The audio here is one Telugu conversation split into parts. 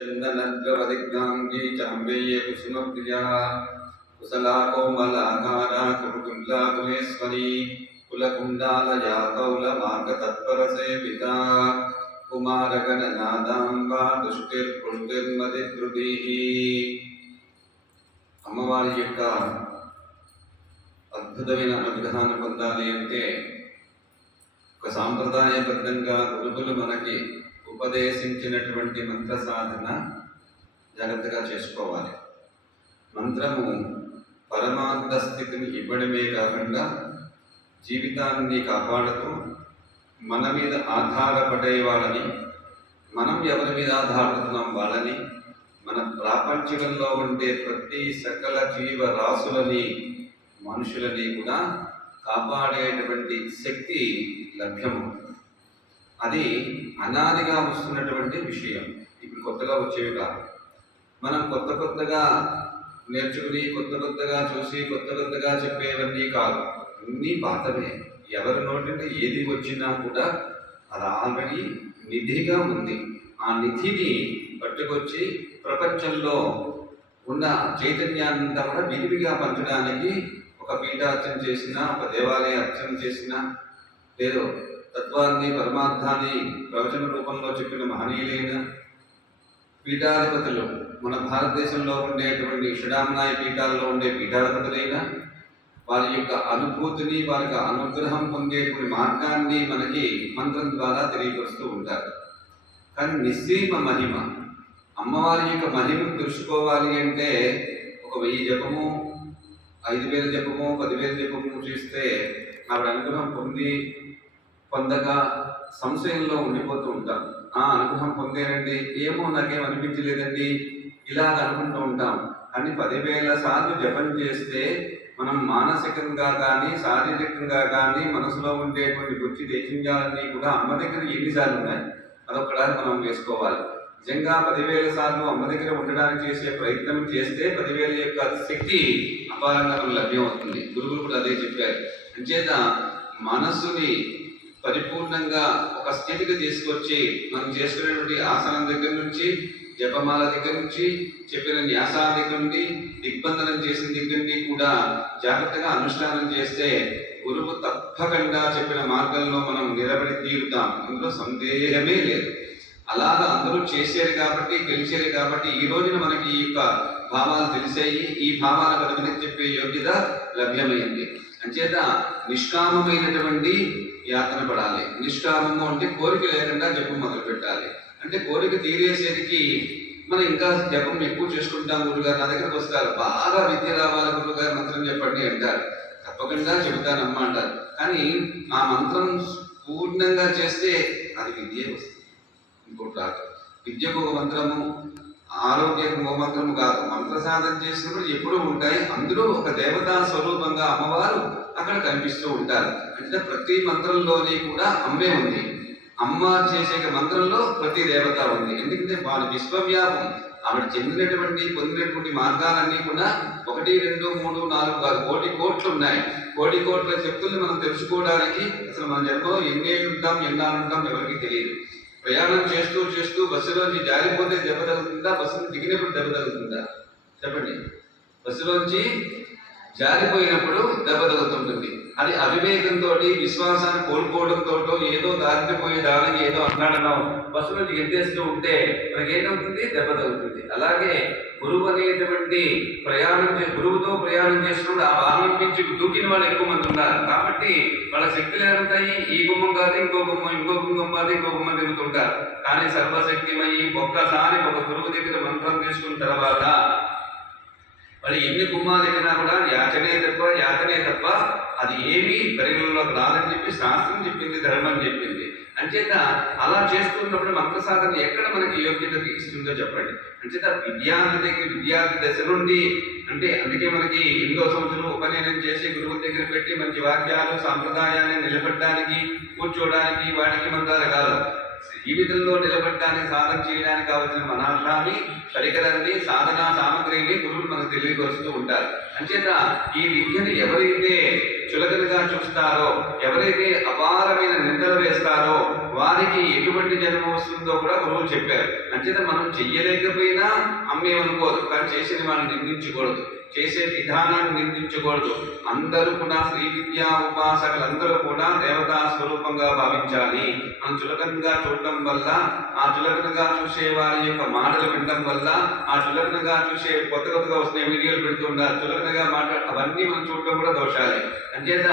चन्दनद्रवदिग्नाङ्गी चाम्बेये कुसुमप्रिया कुशला कोमलाकारा कुरुकुण्डलाकुलेश्वरी कुलकुण्डालया कौलमार्गतत्परसेविता कुमारगणनादाम्बा दुष्टिर्पुष्टिर्मतिद्रुतिः అమ్మవారి యొక్క అద్భుతమైన అనుగ్రహాన్ని పొందాలి అంటే ఒక సాంప్రదాయబద్ధంగా గురువులు మనకి ఉపదేశించినటువంటి మంత్ర సాధన జాగ్రత్తగా చేసుకోవాలి. మంత్రము పరమార్థ స్థితిని ఇవ్వడమే కాకుండా జీవితాన్ని కాపాడుతూ మన మీద ఆధారపడే వాళ్ళని, మనం ఎవరి మీద ఆధారపడుతున్నాం వాళ్ళని, మన ప్రాపంచికంలో ఉండే ప్రతి సకల జీవరాశులని, మనుషులని కూడా కాపాడేటువంటి శక్తి లభ్యము. అది అనాదిగా వస్తున్నటువంటి విషయం, ఇప్పుడు కొత్తగా వచ్చేవి కాదు. మనం కొత్తగా నేర్చుకుని కొత్తగా చూసి కొత్తగా చెప్పేవన్నీ కాదు, అన్నీ పాతవే. ఎవరి నోటింటే ఏది వచ్చినా కూడా అది ఆల్రెడీ నిధిగా ఉంది. ఆ నిధిని పట్టుకొచ్చి ప్రపంచంలో ఉన్న చైతన్యాన్నంతా కూడా విరివిగా పంచడానికి ఒక పీఠార్చన చేసినా, ఒక దేవాలయ అర్చన చేసినా, లేదో తత్వాన్ని పరమార్థాన్ని ప్రవచన రూపంలో చెప్పిన మహనీయులైన పీఠాధిపతులు, మన భారతదేశంలో ఉండేటువంటి షడామనాయ పీఠాల్లో ఉండే పీఠాధిపతులైన వారి యొక్క అనుభూతిని, వారికి అనుగ్రహం పొందేటువంటి మార్గాన్ని మనకి మంత్రం ద్వారా తెలియపరుస్తూ ఉంటారు. కానీ నిస్సీమ మహిమ, అమ్మవారి యొక్క మహిమను తెలుసుకోవాలి అంటే ఒక 1000 జపము, 5000 జపము, 10,000 జపము చేస్తే ఆవిడ అనుగ్రహం పొందక సంశయంలో ఉండిపోతూ ఉంటాం. అనుగ్రహం పొందేనండి, ఏమో నాకేం అనిపించలేదండి, ఇలాగ అనుకుంటూ ఉంటాం. కానీ 10,000 సార్లు జపం చేస్తే మనం మానసికంగా కానీ శారీరకంగా కానీ మనసులో ఉండేటువంటి బుద్ధి దేశించాలన్నీ కూడా అమ్మ దగ్గర ఎన్నిసార్లు ఉన్నాయి అదొక్కడాన్ని మనం వేసుకోవాలి. నిజంగా 10,000 సార్లు అమ్మ దగ్గర ఉండడానికి చేసే ప్రయత్నం చేస్తే 10,000 యొక్క శక్తి అపారంగా మనకు లభ్యమవుతుంది. గురువులు కూడా అదే చెప్పారు. అంచేత మనస్సుని పరిపూర్ణంగా ఒక స్థితికి తీసుకొచ్చి మనం చేసుకునేటువంటి ఆసనం దగ్గర నుంచి, జపమాల దగ్గర నుంచి, చెప్పిన న్యాసాల దగ్గర నుండి, దిగ్బంధనం చేసిన దగ్గర నుండి కూడా జాగ్రత్తగా అనుష్ఠానం చేస్తే గురువు తప్పకుండా చెప్పిన మార్గంలో మనం నిలబడి తీరుతాం, అందులో సందేహమే లేదు. అలాగా అందరూ చేశారు కాబట్టి, గెలిచారు కాబట్టి ఈ రోజున మనకి ఈ యొక్క భావాలు తెలిసాయి, ఈ భావాల పదవిని చెప్పే యోగ్యత లభ్యమైంది. అంచేత నిష్కామమైనటువంటి యాతన పడాలి. నిష్కామము అంటే కోరిక లేకుండా జపం మొదలు పెట్టాలి. అంటే కోరిక తీరేసేదికి మనం ఇంకా జపం ఎక్కువ చేసుకుంటాం. గురుగారు నా దగ్గరకు వస్తారు, బాగా విద్య రావాలి గురుగారు మంత్రం చెప్పండి అంటారు. తప్పకుండా చెబుతానమ్మా అంటారు. కానీ ఆ మంత్రం పూర్ణంగా చేస్తే అది విద్య వస్తుంది, ఇంకోటి రాదు. విద్యకు ఒక మంత్రము, ఆరోగ్యకు ఒక మంత్రము కాదు. మంత్ర సాధన చేసినప్పుడు ఎప్పుడూ ఉంటాయి. అందులో ఒక దేవతా స్వరూపంగా అమ్మవారు అక్కడ కనిపిస్తూ ఉంటారు. అంటే ప్రతి మంత్రంలోని కూడా అమ్మే ఉంది. అమ్మ చేసే మంత్రంలో ప్రతి దేవత ఉంది. ఎందుకంటే వారి విశ్వవ్యాపం, ఆవిడ చెందినటువంటి పొందినటువంటి మార్గాలన్నీ కూడా 1, 2, 3, 4 కాదు, 1,000,000 కోట్లు ఉన్నాయి. 1,000,000 కోట్ల శక్తుల్ని మనం తెలుసుకోవడానికి అసలు మన జన్మలో ఎన్నేళ్ళు ఉంటాం, ఎన్నాళ్ళుంటాం ఎవరికి తెలియదు. ప్రయాణం చేస్తూ బస్సులోంచి జారిపోతే దెబ్బ తగులుతుందా, బస్సును దిగినప్పుడు దెబ్బ తగులుతుందా చెప్పండి? బస్సులోంచి జారిపోయినప్పుడు దెబ్బ తగులుతుంటుంది. అది అవివేకంతో, విశ్వాసాన్ని కోల్పోవడంతో, ఏదో దారిపోయే దానికి ఏదో అన్నాడనో బస్సు నుంచి ఎత్తేస్తూ ఉంటే మనకి ఏంటవుతుంది? దెబ్బ తగులుతుంది. అలాగే గురువు అనేటువంటి గురువుతో ప్రయాణం చేసినప్పుడు ఆ వాహనం నుంచి దూకిన వాళ్ళు ఎక్కువ మంది ఉన్నారు. కాబట్టి వాళ్ళ శక్తులు ఏమంటాయి? ఈ గుమ్మం కాదు ఇంకో గుమ్మం, ఇంకో గుమ్మం కాదు ఇంకో గుమ్మం తిరుగుతుంటారు. కానీ సర్వశక్తిమయ్యి ఒక్కసారి ఒక గురువు దగ్గర మంత్రం తీసుకున్న తర్వాత వాళ్ళు ఎన్ని గుమ్మాలు ఎక్కినా కూడా యాతనే తప్ప అది ఏమీ పరిగణలోకి రాదని చెప్పి శాస్త్రం చెప్పింది, ధర్మం చెప్పింది. అంచేత అలా చేస్తున్నప్పుడు మంత్ర సాధన ఎక్కడ మనకి యోగ్యత ఇస్తుందో చెప్పండి. అంచేత విద్యార్థి దశ నుండి, అంటే అందుకే మనకి 8వ సంవత్సరం ఉపనయనం చేసి గురువుల దగ్గర పెట్టి మంచి వాక్యాలు సాంప్రదాయాన్ని నిలబెట్టడానికి, కూర్చోవడానికి వాటికి మంత్రాలు కాదు. జీవితంలో నిలబడడానికి సాధన చేయడానికి కావలసిన మనార్థాన్ని పరికరాన్ని సాధనా సామగ్రిని గురువులు మనకు తెలియపరుస్తూ ఉంటారు. అంచేత ఈ విద్యను ఎవరైతే చులకనగా చూస్తారో, ఎవరైతే అపారమైన నిందలు వేస్తారో వారికి ఎటువంటి జన్మ వస్తుందో కూడా గురువులు చెప్పారు. అంచేత మనం చెయ్యలేకపోయినా అమ్మేమనుకోదు, కానీ చేసిన వాళ్ళని నిందించకూడదు, చేసే విధానాన్ని నిందించకూడదు. అందరూ కూడా శ్రీ విద్యా ఉపాసకులందరూ కూడా దేవతా స్వరూపంగా భావించాలి. మనం చులకనగా చూడటం వల్ల, ఆ చులకనగా చూసే వారి యొక్క మాటలు వినడం వల్ల, ఆ చులకనగా చూసే కొత్తగా వస్తున్న వీడియోలు పెడుతుంటారు, చులకనగా అవన్నీ మనం చూడటం కూడా దోషాలే. అంచేత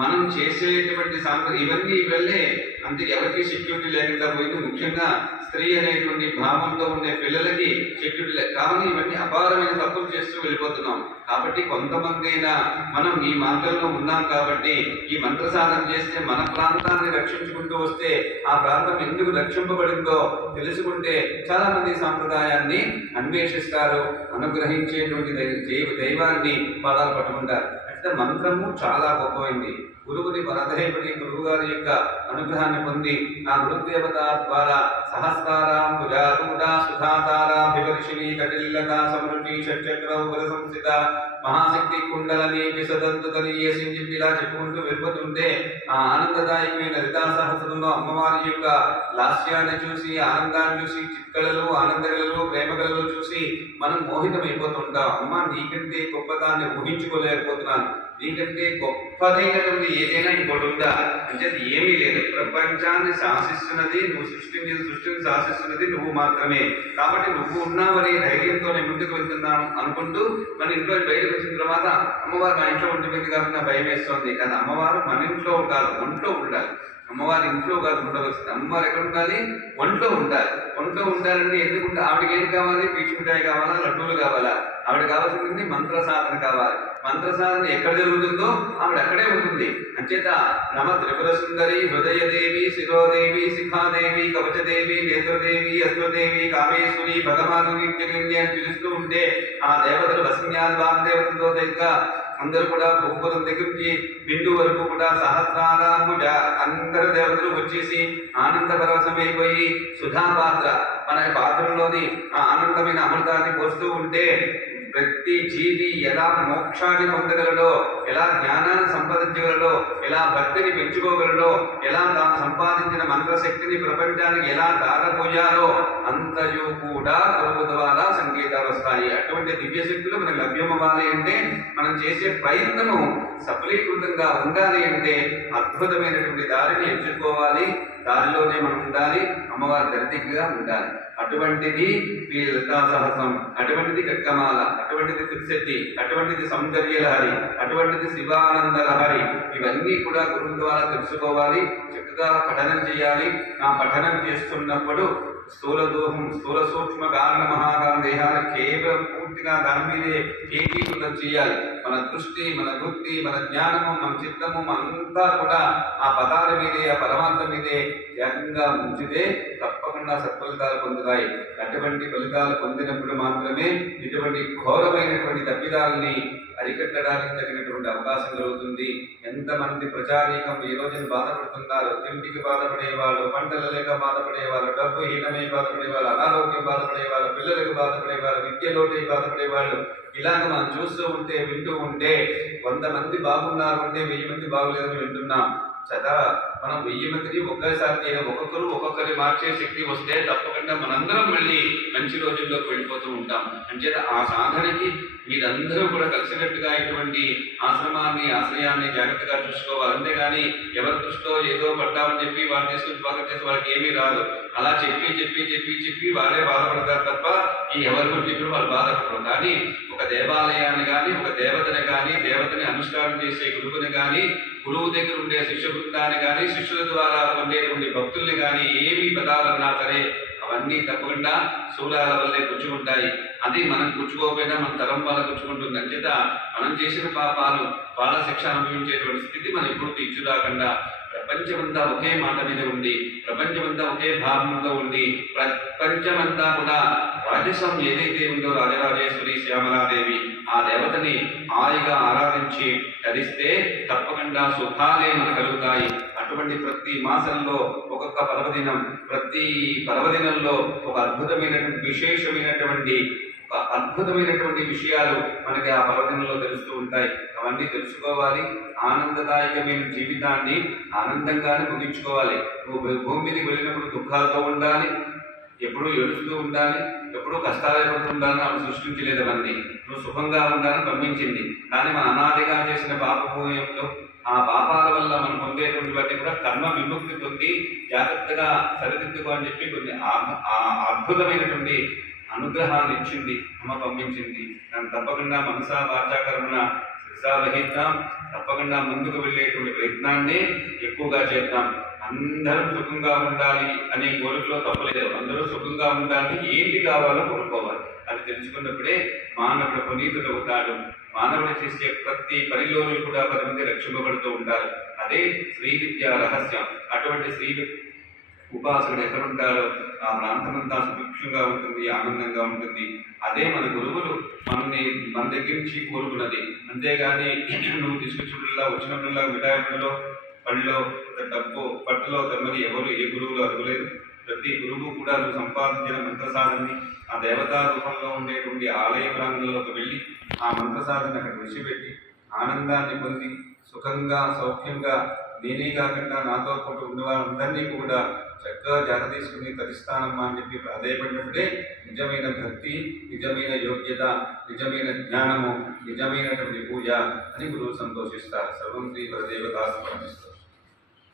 మనం చేసేటువంటి ఇవన్నీ వెళ్ళే అంతే ఎవరికి సెక్యూరిటీ లేకుండా పోయింది. ముఖ్యంగా స్త్రీ అనేటువంటి భావంతో ఉండే పిల్లలకి సెక్యూరిటీ లేదు. కాబట్టి ఇవన్నీ అపారమైన తప్పులు చేస్తూ వెళ్ళిపోతున్నాం. కాబట్టి కొంతమందైనా మనం ఈ మార్గంలో ఉన్నాం కాబట్టి ఈ మంత్ర సాధన చేస్తే మన ప్రాంతాన్ని రక్షించుకుంటూ వస్తే ఆ ప్రాంతం ఎందుకు రక్షింపబడిందో తెలుసుకుంటే చాలా మంది సాంప్రదాయాన్ని అన్వేషిస్తారు, అనుగ్రహించేటువంటి దైవాన్ని పాదాలు పట్టుకుంటారు. అంటే మంత్రము చాలా గొప్పమైంది. గురువుని పరదైపడి గురువు గారి యొక్క అనుగ్రహాన్ని పొంది ఆ గురుదేవత ద్వారా సహస్రారాం భుజారూఢ సుధాతారాభివర్షిణి కటిల్లత సమృద్ధి షట్చక్ర ఉపర సంస్థిత మహాశక్తి కుండలని విసదంతుతనీయసి చెప్పి ఇలా చెప్పుకుంటూ వెళ్ళిపోతుంటే ఆ ఆనందదాయకమైన లలితా సహస్రంలో అమ్మవారి యొక్క లాస్యాన్ని చూసి, ఆనందాన్ని చూసి, చిత్కళలు, ఆనందగలలు, ప్రేమగలలు చూసి మనం మోహితమైపోతుంటాం. అమ్మ నీకంటే గొప్పదాన్ని ఊహించుకోలేకపోతున్నాను, నీకంటే గొప్పదైనటువంటి ఏదైనా ఇంకోటి ఉందా అంటే అది ఏమీ లేదు. ప్రపంచాన్ని శాసిస్తున్నది నువ్వు, సృష్టిని శాసిస్తున్నది నువ్వు మాత్రమే. కాబట్టి నువ్వు ఉన్నావని ధైర్యంతో నేను ముందుకు వెళ్తున్నాను అనుకుంటూ మన ఇంట్లో బయటకు వచ్చిన తర్వాత అమ్మవారు మా ఇంట్లో ఉండిపోయింది కాబట్టి నా భయం వేస్తుంది. కానీ అమ్మవారు మన ఇంట్లో కాదు, ఒంట్లో ఉండాలి. అమ్మవారి ఇంట్లో కాదు ఉండవలసింది. అమ్మవారు ఎక్కడ ఉండాలి? ఒంట్లో ఉండాలి. ఒంట్లో ఉండాలంటే ఎందుకుంటే ఆవిడకి ఏం కావాలి? పీచు మిఠాయి కావాలా, లడ్డూలు కావాలా? ఆవిడ కావాల్సింది మంత్ర సాధన కావాలి. మంత్ర సాధన ఎక్కడ జరుగుతుందో ఆవిడ అక్కడే ఉంటుంది. అంచేత నమ త్రిపుర సుందరి హృదయదేవి శిరోదేవి శిఖాదేవి కవచదేవి నేత్రదేవి అస్త్రదేవి కామేశ్వరి భగవాను నిత్యగంగి అని పిలుస్తూ ఉంటే ఆ దేవతలు వసిన్యాది వాగ్దేవతలతో సరిగ్గా అందరూ కూడా గొప్పలం దగ్గరికి బిందు వరకు కూడా సహస్రారాముజ అందరు దేవతలు వచ్చేసి ఆనంద పరవశమైపోయి సుధాపాత్ర మన పాత్రలోని ఆ ఆనందమైన అమృతాన్ని పోస్తూ ఉంటే ప్రతి జీవి ఎలా మోక్షాన్ని పొందగలడో, ఎలా జ్ఞానాన్ని సంపాదించగలడో, ఎలా భక్తిని పెంచుకోగలడో, ఎలా తాను సంపాదించిన మంత్రశక్తిని ప్రపంచానికి ఎలా దారపోయారో అంతయు కూడా గురువు ద్వారా సంకేతాలు వస్తాయి. అటువంటి దివ్యశక్తులు మనకు లభ్యమవ్వాలి అంటే మనం చేసే ప్రయత్నము సఫలీకృతంగా ఉండాలి అంటే అద్భుతమైనటువంటి దారిని ఎంచుకోవాలి. దారిలోనే మనం ఉండాలి, అమ్మవారి దరిదిగ్గా ఉండాలి. అటువంటిది శ్రీ లలితా సహస్రం, అటువంటిది కక్కమాల, అటువంటిది త్రిశక్తి, అటువంటిది సౌందర్యలహరి, అటువంటిది శివానంద లహరి. ఇవన్నీ కూడా గురువు ద్వారా తెలుసుకోవాలి, చక్కగా పఠనం చేయాలి. ఆ పఠనం చేస్తున్నప్పుడు స్థూల సూక్ష్మ కారణ మహాకారణ దేహాలు కేవలం పూర్తిగా దాని మీదే ఏకీకృతం చేయాలి. మన దృష్టి, మన వృత్తి, మన జ్ఞానము, మన చిత్తము అంతా కూడా ఆ పదాల మీదే, ఆ పరమార్థం మీదే ఏకంగా ఉంచితే తప్పకుండా సత్ఫలితాలు పొందుతాయి. అటువంటి ఫలితాలు పొందినప్పుడు మాత్రమే ఇటువంటి ఘోరమైనటువంటి తప్పిదాలని అరికట్టడానికి తగినటువంటి అవకాశం కలుగుతుంది. ఎంతమంది ప్రజానీకం ఈ రోజున బాధపడుతున్నారు. తిండికి బాధపడేవాళ్ళు, పంటలు లేక బాధపడేవాళ్ళు, డబ్బు హీనమై బాధపడేవాళ్ళు, అనారోగ్యం బాధపడేవాళ్ళు, పిల్లలకు బాధపడేవాళ్ళు, విద్యలోటి బాధపడేవాళ్ళు, ఇలాగ మనం చూస్తూ ఉంటే, వింటూ ఉంటే 100 మంది బాగున్నారు అంటే 1000 మంది బాగులేదని వింటున్నాం. సదా మనం 1000 మందిని ఒక్కసారి ఒక్కొక్కరి మార్చే శక్తి వస్తే తప్పకుండా మనందరం మళ్ళీ మంచి రోజుల్లోకి వెళ్ళిపోతూ ఉంటాం. అంచేత ఆ సాధనకి మీరందరూ కూడా కలిసినట్టుగా ఇటువంటి ఆశ్రయాన్ని జాగ్రత్తగా చూసుకోవాలి. అంతేగాని ఎవరి దృష్టిలో ఏదో పడ్డామని చెప్పి వాళ్ళు తీసుకుని బాగా చేసి వాళ్ళకి ఏమీ రాదు. అలా చెప్పి వాళ్ళే బాధపడతారు తప్ప ఈ ఎవరి గురించి ఇప్పుడు వాళ్ళు బాధపడరు. కానీ ఒక దేవాలయాన్ని కానీ, ఒక దేవతని కానీ, దేవతని అనుష్ఠానం చేసే గురువుని కానీ, గురువు దగ్గర ఉండే శిష్య బృందాన్ని కానీ, శిష్యుల ద్వారా పొందేటువంటి భక్తుల్ని కానీ ఏమి పదాలన్నా సరే అవన్నీ తప్పకుండా శూలాల వల్లే గుచ్చుకుంటాయి. అది మనం గుచ్చుకోకపోయినా మన తరం వల్ల గుచ్చుకుంటుంది. అంచేత మనం చేసిన పాపాలు వాళ్ళ శిక్ష అనుభవించేటువంటి స్థితి మనం ఎప్పుడు తీర్చురాకుండా ప్రపంచమంతా ఒకే మాట మీద ఉండి, ప్రపంచమంతా ఒకే భావంతో ఉండి, ప్రపంచమంతా కూడా రాజసం ఏదైతే ఉందో రాజరాజేశ్వరి శ్యామలాదేవి ఆ దేవతని హాయిగా ఆరాధించి తరిస్తే తప్పకుండా సుఖాలే మనకు కలుగుతాయి. అటువంటి ప్రతి మాసంలో ఒక్కొక్క పర్వదినం, ప్రతి పర్వదినంలో ఒక అద్భుతమైనటువంటి విశేషమైనటువంటి అద్భుతమైనటువంటి విషయాలు మనకి ఆ పర్వదినంలో తెలుస్తూ ఉంటాయి. అవన్నీ తెలుసుకోవాలి. ఆనందదాయకమైన జీవితాన్ని ఆనందంగానే ముగించుకోవాలి. నువ్వు భూమి మీదకి వెళ్ళినప్పుడు దుఃఖాలతో ఉండాలి, ఎప్పుడూ ఏడుస్తూ ఉండాలి, ఎప్పుడూ కష్టాలు పడుతుండాలని ఆమె సృష్టించలేదు. అవన్నీ నువ్వు సుఖంగా ఉండాలని పంపించింది. కానీ మన అనాదిగా చేసిన పాపభూయంలో ఆ పాపాల వల్ల మనం పొందేటువంటివన్నీ కూడా కర్మ విముక్తి పొంది జాగ్రత్తగా సరిదిద్దుకో అని చెప్పి కొన్ని అద్భుతమైనటువంటి అనుగ్రహాన్ని ఇచ్చింది, అమ్మ పంపించింది. దాన్ని తప్పకుండా మనసా వాచా కర్మణ శిరసావహిద్దాం. తప్పకుండా ముందుకు వెళ్ళేటువంటి ప్రయత్నాన్ని ఎక్కువగా చేద్దాం. అందరం సుఖంగా ఉండాలి అనే కోరికలో తప్పలేదు. అందరూ సుఖంగా ఉండాలి, ఏంటి కావాలో కోరుకోవాలి. అది తెలుసుకున్నప్పుడే మానవుడు పునీతుడు అవుతాడు. మానవుడు చేసే ప్రతి పనిలోనూ కూడా 10 మంది రక్షింపబడుతూ ఉంటారు. అదే శ్రీ విద్యా రహస్యం. అటువంటి శ్రీ ఉపాసకుడు ఎక్కడుంటారో ఆ ప్రాంతమంతా సుభిక్షంగా ఉంటుంది, ఆనందంగా ఉంటుంది. అదే మన గురువులు మన దగ్గర నుంచి కోరుకున్నది. అంతేగాని నువ్వు తీసుకొచ్చినప్పుడల్లా వచ్చినప్పుడల్లా మిఠాయిలో పళ్ళలో డబ్బు పట్టులో తెమ్మని ఎవరు ఏ గురువులు అడగలేదు. ప్రతి గురువు కూడా నువ్వు సంపాదించిన మంత్రసాధనని ఆ దేవతా రూపంలో ఉండేటువంటి ఆలయ ప్రాంగణంలోకి వెళ్ళి ఆ మంత్రసాధన అక్కడ విడిచిపెట్టి ఆనందాన్ని పొంది సుఖంగా సౌఖ్యంగా నేనే కాకుండా నాతో పాటు ఉన్న వాళ్ళందరినీ కూడా చక్కగా జాత తీసుకుని తరిస్తానమ్మా అని చెప్పి ప్రాధాయపడినప్పుడే నిజమైన భక్తి, నిజమైన యోగ్యత, నిజమైన జ్ఞానము, నిజమైనటువంటి పూజ అని గురువులు సంతోషిస్తారు. సర్వం శ్రీ పరదేవతా సమర్పిస్తారు.